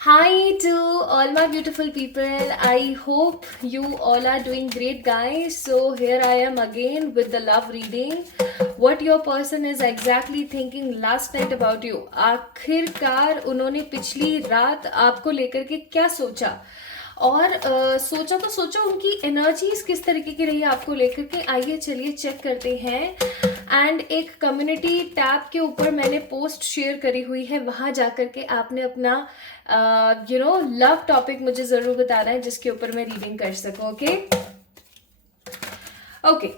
Hi to all my beautiful people. I hope you all are doing great, guys. So, here I am again with the love reading. What your person is exactly thinking last night about you. आखिरकार उन्होंने पिछली रात आपको लेकर के क्या सोचा और सोचा तो सोचा उनकी एनर्जीज किस तरीके की रही आपको लेकर के। आइए चलिए चेक करते हैं। एंड एक कम्युनिटी टैब के ऊपर मैंने पोस्ट शेयर करी हुई है, वहां जाकर के आपने अपना लव टॉपिक मुझे जरूर बताना है जिसके ऊपर मैं रीडिंग कर सकूं। Okay okay,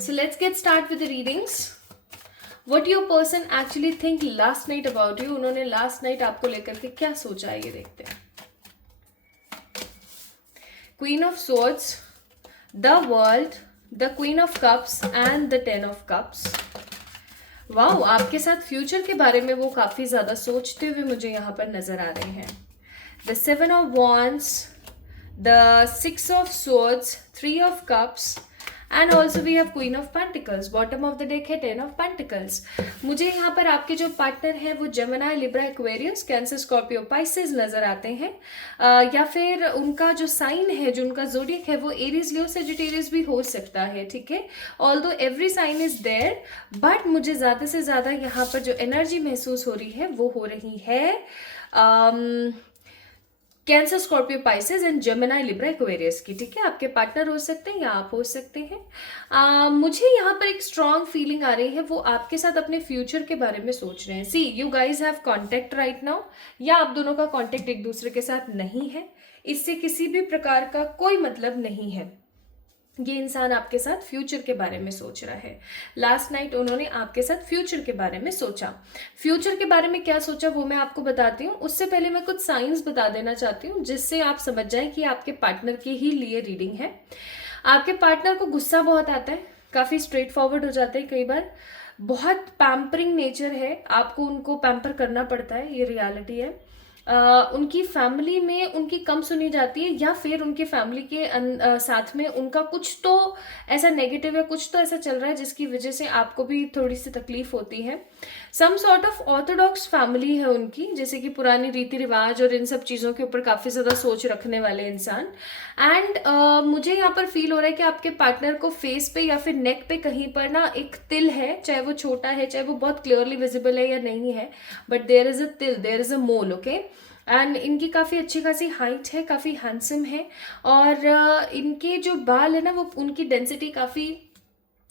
so let's get start with the readings. What your person actually think last night about you. उन्होंने लास्ट नाइट आपको लेकर के क्या सोचा है, ये देखते हैं। Queen of swords, the world, the queen of cups and the 10 of cups. Wow, आपके साथ फ्यूचर के बारे में वो काफी ज्यादा सोचते हुए मुझे यहाँ पर नजर आ रहे हैं। The 7 of wands, the 6 of swords, 3 of cups and also we have queen of pentacles. Bottom of the deck है 10 ऑफ पेंटिकल्स। मुझे यहाँ पर आपके जो पार्टनर है वो Gemini, Libra, Aquarius, cancer, Scorpio, Pisces नजर आते हैं। या फिर उनका जो साइन है, जो उनका जोडियक है वो एरीज, लियो, सेजिटेरियस भी हो सकता है। ठीक है, although every sign is there, but मुझे ज्यादा से ज्यादा यहाँ पर जो एनर्जी महसूस हो रही है वो हो रही है cancer, Scorpio, Pisces and Gemini, Libra, Aquarius की। ठीक है, आपके पार्टनर हो सकते हैं या आप हो सकते हैं। मुझे यहाँ पर एक स्ट्रॉन्ग फीलिंग आ रही है, वो आपके साथ अपने फ्यूचर के बारे में सोच रहे हैं। See you guys have contact right now, या आप दोनों का कॉन्टेक्ट एक दूसरे के साथ नहीं है, इससे किसी भी प्रकार का कोई मतलब नहीं है। ये इंसान आपके साथ फ्यूचर के बारे में सोच रहा है। लास्ट नाइट उन्होंने आपके साथ फ्यूचर के बारे में सोचा। फ्यूचर के बारे में क्या सोचा वो मैं आपको बताती हूँ। उससे पहले मैं कुछ साइंस बता देना चाहती हूँ जिससे आप समझ जाएं कि आपके पार्टनर के ही लिए रीडिंग है। आपके पार्टनर को गुस्सा बहुत आता है, काफी स्ट्रेट फॉरवर्ड हो जाते हैं, कई बार बहुत पैम्परिंग नेचर है, आपको उनको पैम्पर करना पड़ता है, ये रियलिटी है। उनकी फैमिली में उनकी कम सुनी जाती है, या फिर उनकी फैमिली के साथ में उनका कुछ तो ऐसा नेगेटिव है, कुछ तो ऐसा चल रहा है जिसकी वजह से आपको भी थोड़ी सी तकलीफ होती है। Some sort of orthodox family है उनकी, जैसे कि पुरानी रीति रिवाज और इन सब चीज़ों के ऊपर काफ़ी ज़्यादा सोच रखने वाले इंसान। एंड मुझे यहाँ पर फील हो रहा है कि आपके पार्टनर को फेस पे या फिर नेक पे कहीं पर ना एक तिल है, चाहे वो छोटा है, चाहे वो बहुत क्लियरली विजिबल है या नहीं है, बट देयर इज अ तिल, there is a mole. Okay, and इनकी काफ़ी अच्छी खासी हाइट है, काफ़ी हैंडसम है, और इनके जो बाल है ना वो उनकी डेंसिटी काफ़ी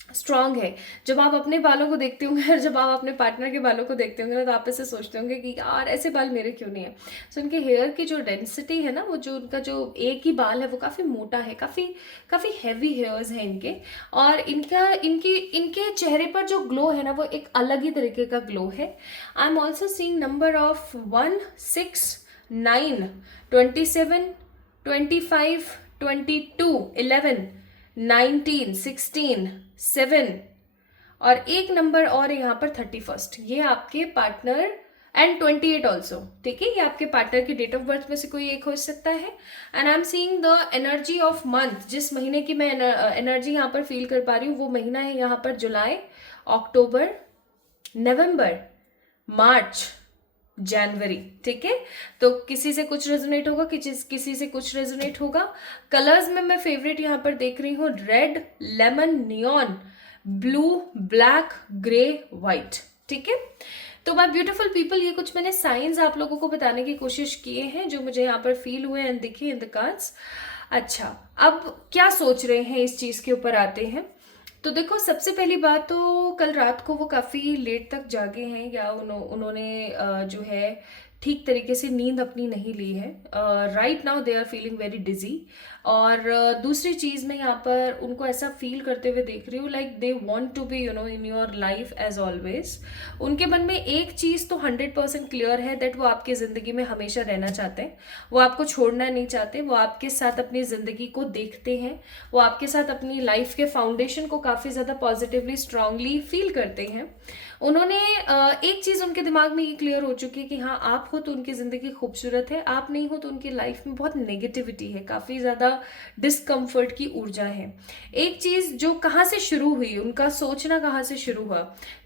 स्ट्रांग है। जब आप अपने बालों को देखते होंगे और जब आप अपने पार्टनर के बालों को देखते होंगे ना, तो आप ऐसे सोचते होंगे कि यार ऐसे बाल मेरे क्यों नहीं है। सो उनके हेयर की जो डेंसिटी है ना, वो जो उनका जो एक ही बाल है वो काफ़ी मोटा है, काफ़ी काफ़ी हैवी हेयर्स हैं इनके। और इनके चेहरे पर जो ग्लो है ना वो एक अलग ही तरीके का ग्लो है। I am also seeing number of 1, 6, 9, 27, 25, 22, 11, 19, 16, 7 और एक नंबर और यहाँ पर 31। ये आपके पार्टनर एंड 28 ऑल्सो। ठीक है, ये आपके पार्टनर की डेट ऑफ बर्थ में से कोई एक हो सकता है। And I am seeing the energy of month. जिस महीने की मैं एनर्जी यहाँ पर फील कर पा रही हूँ वो महीना है यहाँ पर जुलाई, अक्टूबर, नवंबर, मार्च, जनवरी। ठीक है, तो किसी से कुछ रेजोनेट होगा, किसी से कुछ रेजोनेट होगा। कलर्स में मैं फेवरेट यहाँ पर देख रही हूँ red, lemon, neon, blue, black, grey, white. ठीक है, तो माय ब्यूटीफुल पीपल, ये कुछ मैंने साइंस आप लोगों को बताने की कोशिश किए हैं जो मुझे यहाँ पर फील हुए एंड दिखे इन द कार्ड्स। अच्छा, अब क्या सोच रहे हैं इस चीज के ऊपर आते हैं। तो देखो, सबसे पहली बात तो कल रात को वो काफ़ी लेट तक जागे हैं, या उन्होंने जो है ठीक तरीके से नींद अपनी नहीं ली है। Right now they are feeling very dizzy. और दूसरी चीज़ मैं यहाँ पर उनको ऐसा फील करते हुए देख रही हूँ like they want to be in your life as always. उनके मन में एक चीज़ तो 100% क्लियर है दैट वो आपकी ज़िंदगी में हमेशा रहना चाहते हैं, वो आपको छोड़ना नहीं चाहते, वो आपके साथ अपनी ज़िंदगी को देखते हैं, वो आपके साथ अपनी लाइफ के फाउंडेशन को काफ़ी ज़्यादा पॉजिटिवली स्ट्रांगली फील करते हैं। उन्होंने एक चीज़ उनके दिमाग में ये क्लियर हो चुकी है कि हाँ, आप हो तो उनकी ज़िंदगी खूबसूरत है, आप नहीं हो तो उनकी लाइफ में बहुत नेगेटिविटी है, काफ़ी ज़्यादा डिस्कम्फर्ट की ऊर्जा है। एक चीज़ जो कहाँ से शुरू हुई, उनका सोचना कहाँ से शुरू हुआ,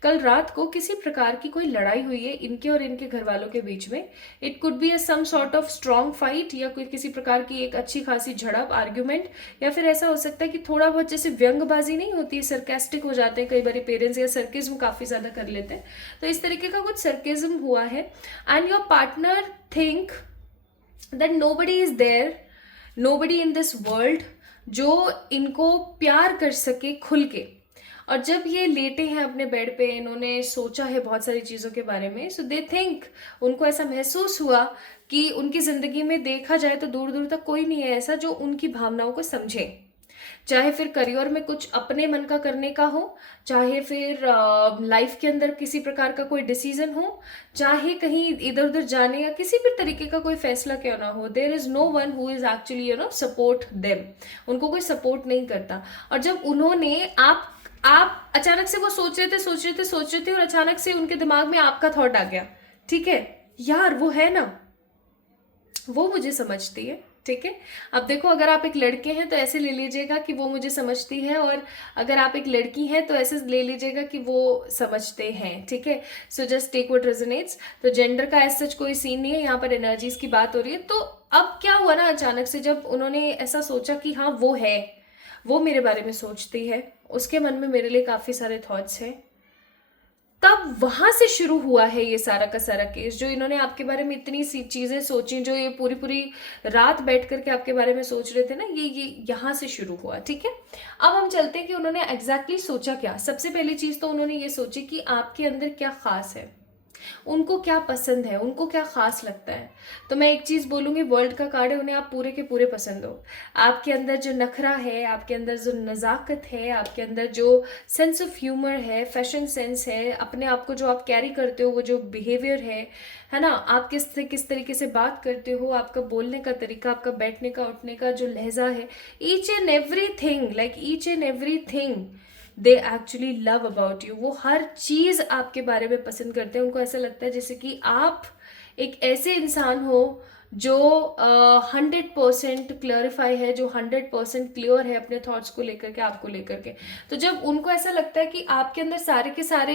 कल रात को किसी प्रकार की कोई लड़ाई हुई है इनके और इनके घर वालों के बीच में। It could be a some sort of strong fight, या कोई किसी प्रकार की एक अच्छी खासी झड़प, आर्ग्यूमेंट, या फिर ऐसा हो सकता है कि थोड़ा बहुत जैसे व्यंगबाजी नहीं होती है, सरकास्टिक हो जाते हैं कई बार पेरेंट्स, या सर्किज्म काफ़ी ज़्यादा कर लेते हैं, तो इस तरीके का कुछ सर्किज्म हुआ है। And your partner think that nobody is there, nobody in this world जो इनको प्यार कर सके खुल के। और जब ये लेटे हैं अपने बेड पे, इन्होंने सोचा है बहुत सारी चीज़ों के बारे में, सो दे थिंक, उनको ऐसा महसूस हुआ कि उनकी ज़िंदगी में देखा जाए तो दूर दूर तक कोई नहीं है ऐसा जो उनकी भावनाओं को समझे। चाहे फिर करियर में कुछ अपने मन का करने का हो, चाहे फिर लाइफ के अंदर किसी प्रकार का कोई डिसीजन हो, चाहे कहीं इधर उधर जाने या किसी भी तरीके का कोई फैसला क्यों ना हो, there is no one who is actually support them. उनको कोई सपोर्ट नहीं करता। और जब उन्होंने आप अचानक से वो सोच रहे थे और अचानक से उनके दिमाग में आपका थॉट आ गया, ठीक है यार वो है ना, वो मुझे समझती है, ठीक है। अब देखो, अगर आप एक लड़के हैं तो ऐसे ले लीजिएगा कि वो मुझे समझती है, और अगर आप एक लड़की हैं तो ऐसे ले लीजिएगा कि वो समझते हैं, ठीक है। So just take what resonates. तो जेंडर का ऐसा कोई सीन नहीं है, यहाँ पर एनर्जीज की बात हो रही है। तो अब क्या हुआ ना, अचानक से जब उन्होंने ऐसा सोचा कि हाँ वो है, वो मेरे बारे में सोचती है, उसके मन में मेरे लिए काफ़ी सारे थॉट्स हैं, तब वहां से शुरू हुआ है ये सारा का सारा केस। जो इन्होंने आपके बारे में इतनी सी चीजें सोची, जो ये पूरी पूरी रात बैठ करके आपके बारे में सोच रहे थे ना, ये यहाँ से शुरू हुआ, ठीक है। अब हम चलते हैं कि उन्होंने एग्जैक्टली सोचा क्या। सबसे पहली चीज तो उन्होंने ये सोची कि आपके अंदर क्या खास है, उनको क्या पसंद है, उनको क्या खास लगता है। तो मैं एक चीज बोलूंगी, वर्ल्ड का कार्ड है, उन्हें आप पूरे के पूरे पसंद हो। आपके अंदर जो नखरा है, आपके अंदर जो नजाकत है, आपके अंदर जो सेंस ऑफ ह्यूमर है, फैशन सेंस है, अपने आप को जो आप कैरी करते हो, वो जो बिहेवियर है ना, आप किस तरीके से बात करते हो, आपका बोलने का तरीका, आपका बैठने का उठने का जो लहजा है, each and every thing, like each and every thing they actually love about you. वो हर चीज़ आपके बारे में पसंद करते हैं। उनको ऐसा लगता है जैसे कि आप एक ऐसे इंसान हो जो 100% क्लियरिफाई है, जो 100% क्लियर है अपने थॉट्स को लेकर के, आपको लेकर के। तो जब उनको ऐसा लगता है कि आपके अंदर सारे के सारे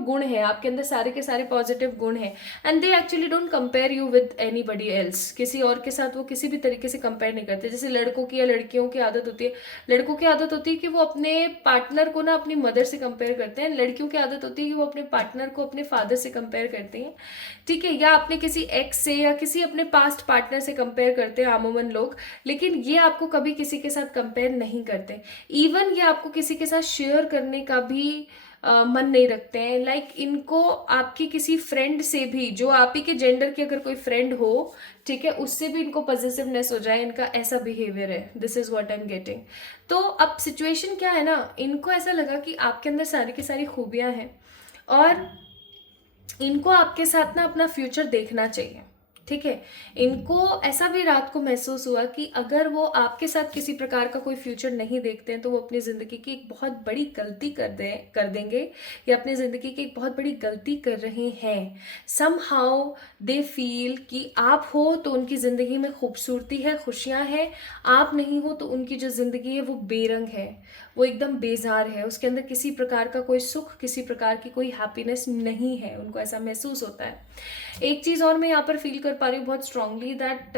गुण हैं, आपके अंदर सारे के सारे पॉजिटिव गुण हैं, and they actually don't compare you with anybody else. किसी और के साथ वो किसी भी तरीके से कंपेयर नहीं करते। जैसे लड़कों की या लड़कियों की आदत होती है, लड़कों की आदत होती है कि वो अपने पार्टनर को ना अपनी मदर से कंपेयर करते हैं, लड़कियों की आदत होती है कि वो अपने पार्टनर को अपने फादर से कंपेयर करती हैं, ठीक है, या अपने किसी एक्स से या किसी अपने पास्ट पार्टनर से कंपेयर करते हैं अमूमन लोग। लेकिन ये आपको कभी किसी के साथ कंपेयर नहीं करते। इवन ये आपको किसी के साथ शेयर करने का भी मन नहीं रखते हैं। लाइक इनको आपकी किसी फ्रेंड से भी, जो आप ही के जेंडर की अगर कोई फ्रेंड हो, ठीक है, उससे भी इनको पॉजिटिवनेस हो जाए, इनका ऐसा बिहेवियर है। This is what I am getting. तो अब सिचुएशन क्या है ना, इनको ऐसा लगा कि आपके अंदर सारी की सारी खूबियां हैं और इनको आपके साथ ना अपना फ्यूचर देखना चाहिए, ठीक है। इनको ऐसा भी रात को महसूस हुआ कि अगर वो आपके साथ किसी प्रकार का कोई फ्यूचर नहीं देखते हैं तो वो अपनी ज़िंदगी की एक बहुत बड़ी गलती कर देंगे, या अपनी ज़िंदगी की एक बहुत बड़ी गलती कर रहे हैं। समहाउ दे फील कि आप हो तो उनकी ज़िंदगी में खूबसूरती है, खुशियाँ हैं, आप नहीं हो तो उनकी जो ज़िंदगी है वो बेरंग है, वो एकदम बेजार है, उसके अंदर किसी प्रकार का कोई सुख, किसी प्रकार की कोई हैप्पीनेस नहीं है। उनको ऐसा महसूस होता है। एक चीज़ और मैं यहाँ पर फील कर पा रही हूँ बहुत स्ट्रांगली, दैट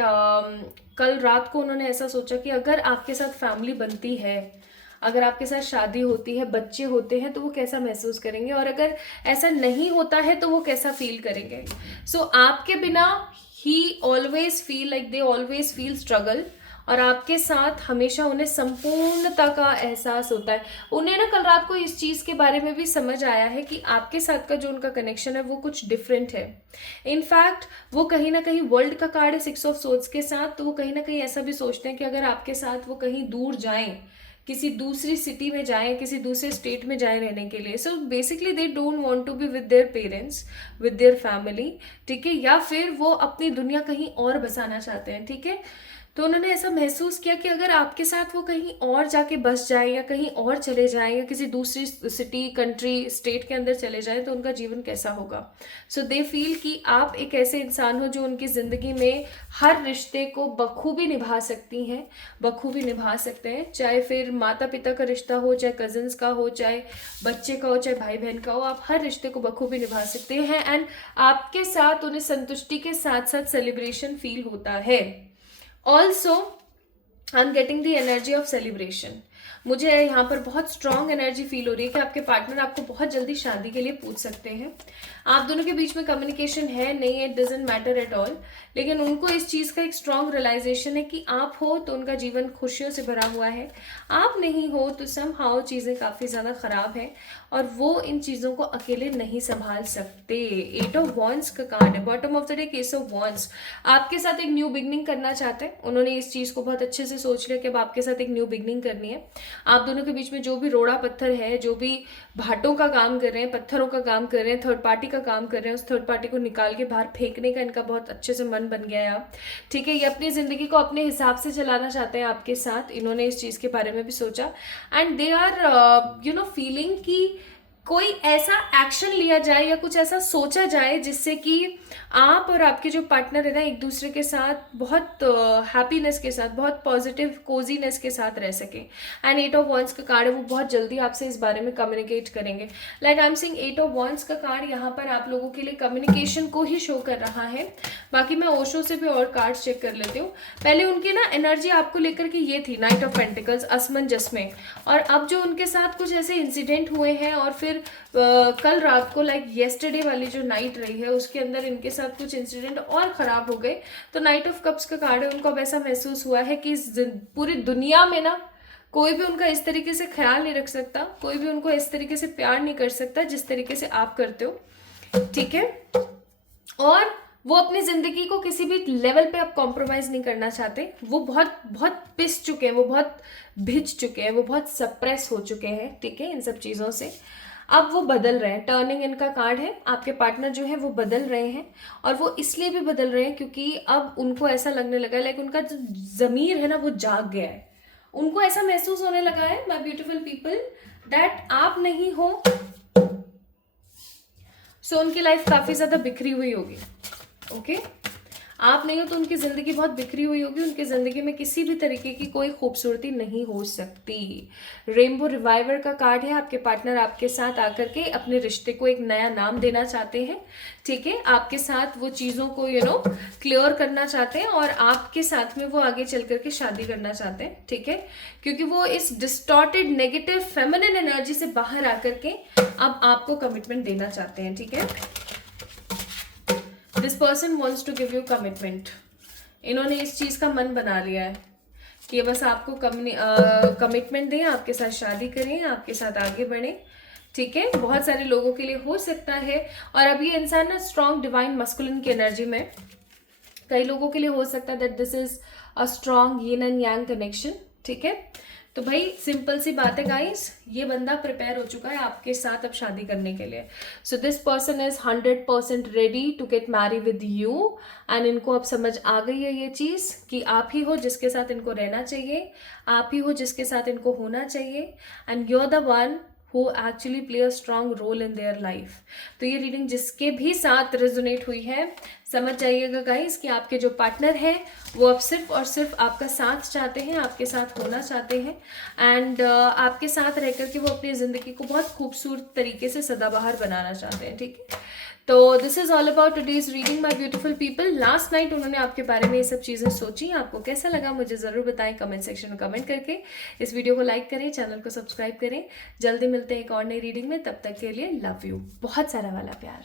कल रात को उन्होंने ऐसा सोचा कि अगर आपके साथ फैमिली बनती है, अगर आपके साथ शादी होती है, बच्चे होते हैं, तो वो कैसा महसूस करेंगे, और अगर ऐसा नहीं होता है तो वो कैसा फील करेंगे। सो आपके बिना ही always feel like they always feel struggle, और आपके साथ हमेशा उन्हें संपूर्णता का एहसास होता है। उन्हें ना कल रात को इस चीज़ के बारे में भी समझ आया है कि आपके साथ का जो उनका कनेक्शन है वो कुछ डिफरेंट है। इनफैक्ट वो कहीं ना कहीं, वर्ल्ड का कार्ड है 6 ऑफ सोर्ड्स के साथ, तो वो कहीं ना कहीं ऐसा भी सोचते हैं कि अगर आपके साथ वो कहीं दूर जाएं, किसी दूसरी सिटी में जाएं, किसी दूसरे स्टेट में जाएं रहने के लिए, so basically they don't want to be with their parents, with their family, ठीक है, या फिर वो अपनी दुनिया कहीं और बसाना चाहते हैं, ठीक है। तो उन्होंने ऐसा महसूस किया कि अगर आपके साथ वो कहीं और जाके बस जाए या कहीं और चले जाएं या किसी दूसरी सिटी, कंट्री, स्टेट के अंदर चले जाएं तो उनका जीवन कैसा होगा। सो दे फील कि आप एक ऐसे इंसान हो जो उनकी ज़िंदगी में हर रिश्ते को बखूबी निभा सकती हैं, बखूबी निभा सकते हैं, चाहे फिर माता पिता का रिश्ता हो, चाहे कजन्स का हो, चाहे बच्चे का हो, चाहे भाई बहन का हो, आप हर रिश्ते को बखूबी निभा सकते हैं। एंड आपके साथ उन्हें संतुष्टि के साथ साथ सेलिब्रेशन फील होता है। Also I am getting the energy of celebration. मुझे यहाँ पर बहुत स्ट्रॉन्ग एनर्जी फील हो रही है कि आपके पार्टनर आपको बहुत जल्दी शादी के लिए पूछ सकते हैं। आप दोनों के बीच में कम्युनिकेशन है नहीं है, it doesn't matter at all, लेकिन उनको इस चीज़ का एक स्ट्रॉन्ग रियलाइजेशन है कि आप हो तो उनका जीवन खुशियों से भरा हुआ है, आप नहीं हो तो समहाउ चीज़ें काफ़ी ज़्यादा ख़राब हैं और वो इन चीज़ों को अकेले नहीं संभाल सकते। 8 ऑफ वॉन्ड्स का कार्ड है, bottom of the day case of wands. आपके साथ एक न्यू बिगनिंग करना चाहते हैं, उन्होंने इस चीज़ को बहुत अच्छे से सोच लिया कि अब आपके साथ एक न्यू बिगनिंग करनी है। आप दोनों के बीच में जो भी रोड़ा पत्थर है, जो भी भाटों का काम कर रहे हैं, पत्थरों का काम कर रहे हैं, थर्ड पार्टी का काम कर रहे हैं, उस थर्ड पार्टी को निकाल के बाहर फेंकने का इनका बहुत अच्छे से मन बन गया है। आप ठीक है, ये अपनी ज़िंदगी को अपने हिसाब से चलाना चाहते हैं आपके साथ, इन्होंने इस चीज़ के बारे में भी सोचा। एंड दे आर फीलिंग कि कोई ऐसा एक्शन लिया जाए या कुछ ऐसा सोचा जाए जिससे कि आप और आपके जो पार्टनर है ना एक दूसरे के साथ बहुत हैप्पीनेस के साथ, बहुत पॉजिटिव कोजीनेस के साथ रह सके। एंड 8 ऑफ वॉन्ड्स का कार्ड है, वो बहुत जल्दी आपसे इस बारे में कम्युनिकेट करेंगे। Like I am saying 8 of wands का कार्ड यहाँ पर आप लोगों के लिए कम्युनिकेशन को ही शो कर रहा है। बाकी मैं ओशो से भी और कार्ड चेक कर लेती हूँ। पहले उनकी ना एनर्जी आपको लेकर के ये थी नाइट ऑफ पेंटिकल्स, असमंजस में, और अब जो उनके साथ कुछ ऐसे इंसिडेंट हुए हैं और फिर कल रात को लाइक येस्टरडे वाली जो नाइट रही है उसके अंदर इनके साथ कुछ इंसिडेंट और ख़राब हो गए। तो नाइट ऑफ कप्स का कार्ड है, उनको अब ऐसा महसूस हुआ है कि पूरी दुनिया में ना कोई भी उनका इस तरीके से ख्याल नहीं रख सकता, कोई भी उनको इस तरीके से प्यार नहीं कर सकता जिस तरीके से आप करते हो। ठीक है, और वो अपनी ज़िंदगी को किसी भी लेवल पे अब कॉम्प्रोमाइज़ नहीं करना चाहते। वो बहुत बहुत पिस चुके हैं, वो बहुत भिज चुके हैं, वो बहुत सप्रेस हो चुके हैं, ठीक है, इन सब चीज़ों से। अब वो बदल रहे हैं, टर्निंग इनका कार्ड है। आपके पार्टनर जो है वो बदल रहे हैं, और वो इसलिए भी बदल रहे हैं क्योंकि अब उनको ऐसा लगने लगा है लाइक उनका जो ज़मीर है ना वो जाग गया है। उनको ऐसा महसूस होने लगा है, माय ब्यूटीफुल पीपल, दैट आप नहीं हो सो उनकी लाइफ काफ़ी ज़्यादा बिखरी हुई होगी। ओके, आप नहीं हो तो उनकी ज़िंदगी बहुत बिखरी हुई होगी, उनकी ज़िंदगी में किसी भी तरीके की कोई खूबसूरती नहीं हो सकती। रेनबो रिवाइवर का कार्ड है, आपके पार्टनर आपके साथ आकर के अपने रिश्ते को एक नया नाम देना चाहते हैं। ठीक है, आपके साथ वो चीज़ों को क्लियर करना चाहते हैं और आपके साथ में वो आगे चल करके शादी करना चाहते हैं। ठीक है, क्योंकि वो इस डिस्टॉर्टेड नेगेटिव फेमिनिन एनर्जी से बाहर आकर के अब आपको कमिटमेंट देना चाहते हैं। ठीक है, this person wants to give you commitment. इन्होंने इस चीज़ का मन बना लिया है कि बस आपको कमिटमेंट दें, आपके साथ शादी करें, आपके साथ आगे बढ़ें। ठीक है, बहुत सारे लोगों के लिए हो सकता है, और अब ये इंसान ना स्ट्रॉन्ग डिवाइन मस्कुलिन की एनर्जी में, कई लोगों के लिए हो सकता है that this is a strong yin and yang connection. ठीक है, तो भाई सिंपल सी बात है गाइस, ये बंदा प्रिपेयर हो चुका है आपके साथ अब शादी करने के लिए। So this person is 100% ready to get marry with you, and इनको अब समझ आ गई है ये चीज़ कि आप ही हो जिसके साथ इनको रहना चाहिए, आप ही हो जिसके साथ इनको होना चाहिए, and you are the one who actually play a strong role in their life। तो ये रीडिंग जिसके भी साथ रेजोनेट हुई है, समझ जाइएगा गाइस कि आपके जो पार्टनर है वो अब सिर्फ और सिर्फ आपका साथ चाहते हैं, आपके साथ होना चाहते हैं, एंड आपके साथ रह कर के वो अपनी ज़िंदगी को बहुत खूबसूरत तरीके से सदाबहार बनाना चाहते हैं। ठीक है, तो this is all about today's reading my beautiful people. Last night उन्होंने आपके बारे में ये सब चीज़ें सोची, आपको कैसा लगा मुझे ज़रूर बताएं कमेंट सेक्शन में कमेंट करके। इस वीडियो को लाइक करें, चैनल को सब्सक्राइब करें। जल्दी मिलते हैं एक और नई रीडिंग में, तब तक के लिए लव यू, बहुत सारा वाला प्यार।